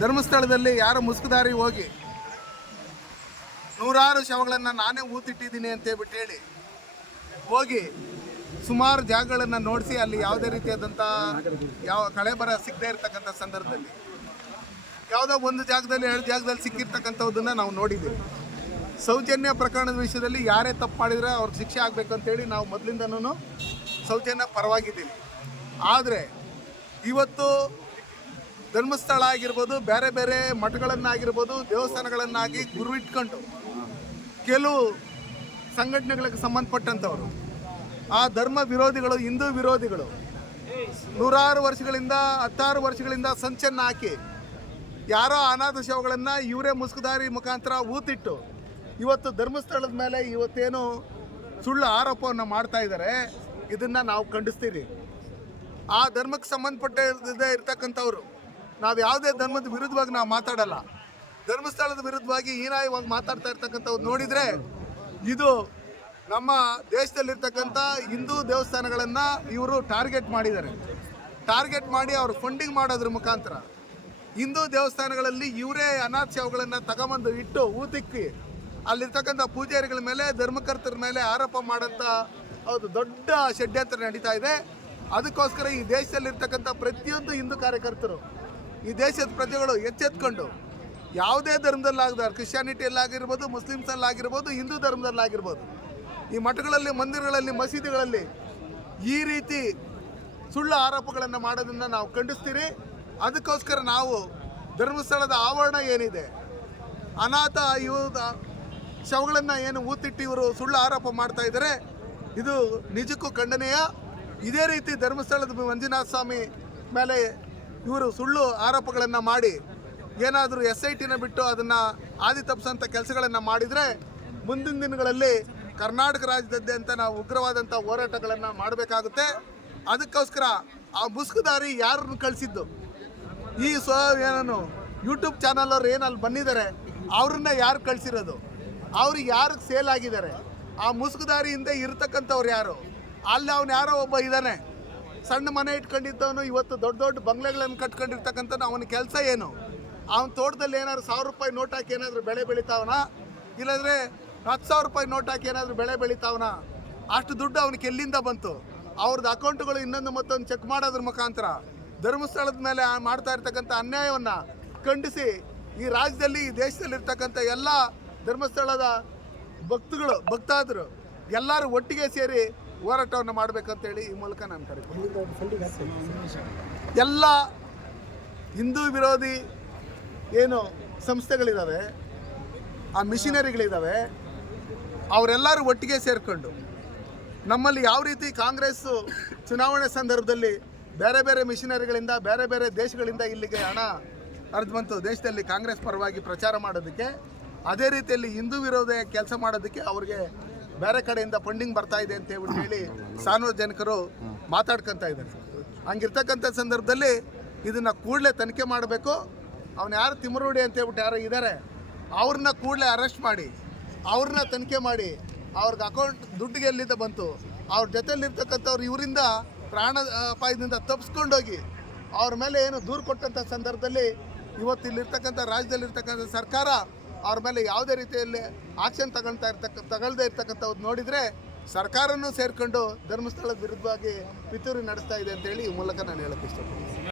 ಧರ್ಮಸ್ಥಳದಲ್ಲಿ ಯಾರು ಮುಸ್ಕುದಾರಿ ಹೋಗಿ ನೂರಾರು ಶವಗಳನ್ನು ನಾನೇ ಊತಿಟ್ಟಿದ್ದೀನಿ ಅಂತೇಳ್ಬಿಟ್ಟು ಹೇಳಿ ಹೋಗಿ ಸುಮಾರು ಜಾಗಗಳನ್ನು ನೋಡಿಸಿ ಅಲ್ಲಿ ಯಾವುದೇ ರೀತಿಯಾದಂಥ ಯಾವ ಕಳೆ ಬರ ಸಿಗದೇ ಇರತಕ್ಕಂಥ ಸಂದರ್ಭದಲ್ಲಿ ಯಾವುದೋ ಒಂದು ಜಾಗದಲ್ಲಿ ಎರಡು ಜಾಗದಲ್ಲಿ ಸಿಕ್ಕಿರ್ತಕ್ಕಂಥದ್ದನ್ನು ನಾವು ನೋಡಿದ್ದೀವಿ ಸೌಜನ್ಯ ಪ್ರಕರಣದ ವಿಷಯದಲ್ಲಿ ಯಾರೇ ತಪ್ಪು ಮಾಡಿದರೆ ಅವ್ರಿಗೆ ಶಿಕ್ಷೆ ಆಗಬೇಕು ಅಂತೇಳಿ ನಾವು ಮೊದಲಿಂದನೂ ಸೌಜನ್ಯ ಪರವಾಗಿದ್ದೀವಿ ಆದರೆ ಇವತ್ತು ಧರ್ಮಸ್ಥಳ ಆಗಿರ್ಬೋದು ಬೇರೆ ಬೇರೆ ಮಠಗಳನ್ನಾಗಿರ್ಬೋದು ದೇವಸ್ಥಾನಗಳನ್ನಾಗಿ ಗುರುವಿಟ್ಕೊಂಡು ಕೆಲವು ಸಂಘಟನೆಗಳಿಗೆ ಸಂಬಂಧಪಟ್ಟಂಥವ್ರು ಆ ಧರ್ಮ ವಿರೋಧಿಗಳು ಹಿಂದೂ ವಿರೋಧಿಗಳು ನೂರಾರು ವರ್ಷಗಳಿಂದ ಹತ್ತಾರು ವರ್ಷಗಳಿಂದ ಸಂಚನ್ನು ಹಾಕಿ ಯಾರೋ ಅನಾಥ ಶವಗಳನ್ನು ಇವರೇ ಮುಸುಕುದಾರಿ ಮುಖಾಂತರ ಊತಿಟ್ಟು ಇವತ್ತು ಧರ್ಮಸ್ಥಳದ ಮೇಲೆ ಇವತ್ತೇನು ಸುಳ್ಳು ಆರೋಪವನ್ನು ಮಾಡ್ತಾ ಇದ್ದಾರೆ ಇದನ್ನು ನಾವು ಖಂಡಿಸ್ತೀರಿ ಆ ಧರ್ಮಕ್ಕೆ ಸಂಬಂಧಪಟ್ಟ ಇರ್ತಕ್ಕಂಥವ್ರು ನಾವು ಯಾವುದೇ ಧರ್ಮದ ವಿರುದ್ಧವಾಗಿ ನಾವು ಮಾತಾಡಲ್ಲ ಧರ್ಮಸ್ಥಳದ ವಿರುದ್ಧವಾಗಿ ಒಂದು ಮಾತಾಡ್ತಾ ಇರ್ತಕ್ಕಂಥವ್ರು ನೋಡಿದರೆ ಇದು ನಮ್ಮ ದೇಶದಲ್ಲಿರ್ತಕ್ಕಂಥ ಹಿಂದೂ ದೇವಸ್ಥಾನಗಳನ್ನು ಇವರು ಟಾರ್ಗೆಟ್ ಮಾಡಿದ್ದಾರೆ ಟಾರ್ಗೆಟ್ ಮಾಡಿ ಅವರು ಫಂಡಿಂಗ್ ಮಾಡೋದ್ರ ಮುಖಾಂತರ ಹಿಂದೂ ದೇವಸ್ಥಾನಗಳಲ್ಲಿ ಇವರೇ ಅನಾಥ ಶವಗಳನ್ನು ತಗೊಂಬಂದು ಇಟ್ಟು ಊತಿಕ್ಕಿ ಅಲ್ಲಿರ್ತಕ್ಕಂಥ ಪೂಜಾರಿಗಳ ಮೇಲೆ ಧರ್ಮಕರ್ತರ ಮೇಲೆ ಆರೋಪ ಮಾಡೋಂಥ ಒಂದು ದೊಡ್ಡ ಷಡ್ಯಂತ್ರ ನಡೀತಾ ಇದೆ ಅದಕ್ಕೋಸ್ಕರ ಈ ದೇಶದಲ್ಲಿರ್ತಕ್ಕಂಥ ಪ್ರತಿಯೊಂದು ಹಿಂದೂ ಕಾರ್ಯಕರ್ತರು ಈ ದೇಶದ ಪ್ರಜೆಗಳು ಎಚ್ಚೆತ್ಕೊಂಡು ಯಾವುದೇ ಧರ್ಮದಲ್ಲಾಗ್ದಾರೆ ಕ್ರಿಶ್ಚಿಯಾನಿಟಿಯಲ್ಲಾಗಿರ್ಬೋದು ಮುಸ್ಲಿಮ್ಸಲ್ಲಾಗಿರ್ಬೋದು ಹಿಂದೂ ಧರ್ಮದಲ್ಲಾಗಿರ್ಬೋದು ಈ ಮಠಗಳಲ್ಲಿ ಮಂದಿರಗಳಲ್ಲಿ ಮಸೀದಿಗಳಲ್ಲಿ ಈ ರೀತಿ ಸುಳ್ಳು ಆರೋಪಗಳನ್ನು ಮಾಡೋದನ್ನು ನಾವು ಖಂಡಿಸ್ತೀರಿ ಅದಕ್ಕೋಸ್ಕರ ನಾವು ಧರ್ಮಸ್ಥಳದ ಆವರಣ ಏನಿದೆ ಅನಾಥ ಯೋಧ ಶವಗಳನ್ನು ಏನು ಊತಿಟ್ಟು ಇವರು ಸುಳ್ಳು ಆರೋಪ ಮಾಡ್ತಾ ಇದ್ದಾರೆ ಇದು ನಿಜಕ್ಕೂ ಖಂಡನೀಯ ಇದೇ ರೀತಿ ಧರ್ಮಸ್ಥಳದ ಮಂಜುನಾಥ ಸ್ವಾಮಿ ಮೇಲೆ ಇವರು ಸುಳ್ಳು ಆರೋಪಗಳನ್ನು ಮಾಡಿ ಏನಾದರೂ ಎಸ್ ಐ ಟಿನ ಬಿಟ್ಟು ಅದನ್ನು ಆದಿ ತಪ್ಪಿಸೋಂಥ ಕೆಲಸಗಳನ್ನು ಮಾಡಿದರೆ ಮುಂದಿನ ದಿನಗಳಲ್ಲಿ ಕರ್ನಾಟಕ ರಾಜ್ಯದಾದ್ಯಂತ ನಾವು ಉಗ್ರವಾದಂಥ ಹೋರಾಟಗಳನ್ನು ಮಾಡಬೇಕಾಗುತ್ತೆ ಅದಕ್ಕೋಸ್ಕರ ಆ ಮುಸ್ಕುದಾರಿ ಯಾರನ್ನು ಕಳಿಸಿದ್ದು ಈ ಸೊ ಏನನ್ನು ಯೂಟ್ಯೂಬ್ ಚಾನಲ್ ಅವ್ರು ಏನು ಅಲ್ಲಿ ಬಂದಿದ್ದಾರೆ ಅವ್ರನ್ನ ಯಾರು ಕಳಿಸಿರೋದು ಅವರು ಯಾರು ಸೇಲ್ ಆಗಿದ್ದಾರೆ ಆ ಹಿಂದೆ ಇರತಕ್ಕಂಥವ್ರು ಯಾರು ಅಲ್ಲಿ ಅವನು ಯಾರೋ ಒಬ್ಬ ಇದ್ದಾನೆ ಸಣ್ಣ ಮನೆ ಇಟ್ಕೊಂಡಿದ್ದವನು ಇವತ್ತು ದೊಡ್ಡ ದೊಡ್ಡ ಬಂಗ್ಲೆಗಳನ್ನು ಕಟ್ಕೊಂಡಿರ್ತಕ್ಕಂಥ ಅವನ ಕೆಲಸ ಏನು ಅವನ ತೋಟದಲ್ಲಿ ಏನಾದ್ರು ಸಾವಿರ ರೂಪಾಯಿ ನೋಟ್ ಹಾಕಿ ಏನಾದರೂ ಬೆಳೆ ಬೆಳಿತಾವನ ಇಲ್ಲದ್ರೆ ಹತ್ತು ಸಾವಿರ ರೂಪಾಯಿ ನೋಟ್ ಹಾಕಿ ಏನಾದರೂ ಬೆಳೆ ಬೆಳಿತಾವನ ಅಷ್ಟು ದುಡ್ಡು ಅವನಿಗೆ ಎಲ್ಲಿಂದ ಬಂತು ಅವ್ರದ್ದು ಅಕೌಂಟ್ಗಳು ಇನ್ನೊಂದು ಮತ್ತೊಂದು ಚೆಕ್ ಮಾಡೋದ್ರ ಮುಖಾಂತರ ಧರ್ಮಸ್ಥಳದ ಮೇಲೆ ಮಾಡ್ತಾ ಇರ್ತಕ್ಕಂಥ ಅನ್ಯಾಯವನ್ನು ಖಂಡಿಸಿ ಈ ರಾಜ್ಯದಲ್ಲಿ ಈ ದೇಶದಲ್ಲಿರ್ತಕ್ಕಂಥ ಎಲ್ಲ ಧರ್ಮಸ್ಥಳದ ಭಕ್ತಗಳು ಭಕ್ತಾದರು ಎಲ್ಲರೂ ಒಟ್ಟಿಗೆ ಸೇರಿ ಹೋರಾಟವನ್ನು ಮಾಡಬೇಕಂತೇಳಿ ಈ ಮೂಲಕ ನಾನು ಕರೀತೀನಿ ಎಲ್ಲ ಹಿಂದೂ ವಿರೋಧಿ ಏನು ಸಂಸ್ಥೆಗಳಿದ್ದಾವೆ ಆ ಮಿಷಿನರಿಗಳಿದ್ದಾವೆ ಅವರೆಲ್ಲರೂ ಒಟ್ಟಿಗೆ ಸೇರಿಕೊಂಡು ನಮ್ಮಲ್ಲಿ ಯಾವ ರೀತಿ ಕಾಂಗ್ರೆಸ್ಸು ಚುನಾವಣೆ ಸಂದರ್ಭದಲ್ಲಿ ಬೇರೆ ಬೇರೆ ಮಿಷಿನರಿಗಳಿಂದ ಬೇರೆ ಬೇರೆ ದೇಶಗಳಿಂದ ಇಲ್ಲಿಗೆ ಹಣ ಹರಿದು ಬಂತು ದೇಶದಲ್ಲಿ ಕಾಂಗ್ರೆಸ್ ಪರವಾಗಿ ಪ್ರಚಾರ ಮಾಡೋದಕ್ಕೆ ಅದೇ ರೀತಿಯಲ್ಲಿ ಹಿಂದೂ ವಿರೋಧ ಕೆಲಸ ಮಾಡೋದಕ್ಕೆ ಅವ್ರಿಗೆ ಬೇರೆ ಕಡೆಯಿಂದ ಫಂಡಿಂಗ್ ಬರ್ತಾ ಇದೆ ಅಂತ ಹೇಳಿ ಹೇಳಿ ಸಾರ್ವಜನಿಕರು ಮಾತಾಡ್ಕೊತಾ ಇದ್ದಾರೆ ಹಂಗಿರ್ತಕ್ಕಂಥ ಸಂದರ್ಭದಲ್ಲಿ ಇದನ್ನು ಕೂಡಲೇ ತನಿಖೆ ಮಾಡಬೇಕು ಅವನು ಯಾರು ತಿಮ್ಮರುಡಿ ಅಂತ ಹೇಳ್ಬಿಟ್ಟು ಯಾರು ಇದ್ದಾರೆ ಅವ್ರನ್ನ ಕೂಡಲೇ ಅರೆಸ್ಟ್ ಮಾಡಿ ಅವ್ರನ್ನ ತನಿಖೆ ಮಾಡಿ ಅವ್ರಿಗೆ ಅಕೌಂಟ್ ದುಡ್ಡಿಗೆ ಎಲ್ಲಿಂದ ಬಂತು ಅವ್ರ ಜೊತೆಯಲ್ಲಿರ್ತಕ್ಕಂಥವ್ರು ಇವರಿಂದ ಪ್ರಾಣ ಅಪಾಯದಿಂದ ತಪ್ಪಿಸ್ಕೊಂಡೋಗಿ ಅವ್ರ ಮೇಲೆ ಏನು ದೂರು ಕೊಟ್ಟಂಥ ಸಂದರ್ಭದಲ್ಲಿ ಇವತ್ತು ರಾಜ್ಯದಲ್ಲಿರ್ತಕ್ಕಂಥ ಸರ್ಕಾರ ಅವ್ರ ಮೇಲೆ ಯಾವುದೇ ರೀತಿಯಲ್ಲಿ ಆಕ್ಷನ್ ತಗೊಳ್ತಾ ಇರ್ತಕ್ಕ ತಗೊಳ್ಳದೇ ಇರ್ತಕ್ಕಂಥವ್ರು ನೋಡಿದರೆ ಸರ್ಕಾರನೂ ಸೇರಿಕೊಂಡು ಧರ್ಮಸ್ಥಳದ ವಿರುದ್ಧವಾಗಿ ಪಿತೂರಿ ನಡೆಸ್ತಾ ಇದೆ ಅಂತೇಳಿ ಈ ಮೂಲಕ ನಾನು ಹೇಳಕ್ಕೆ ಇಷ್ಟಪಡ್ತೀನಿ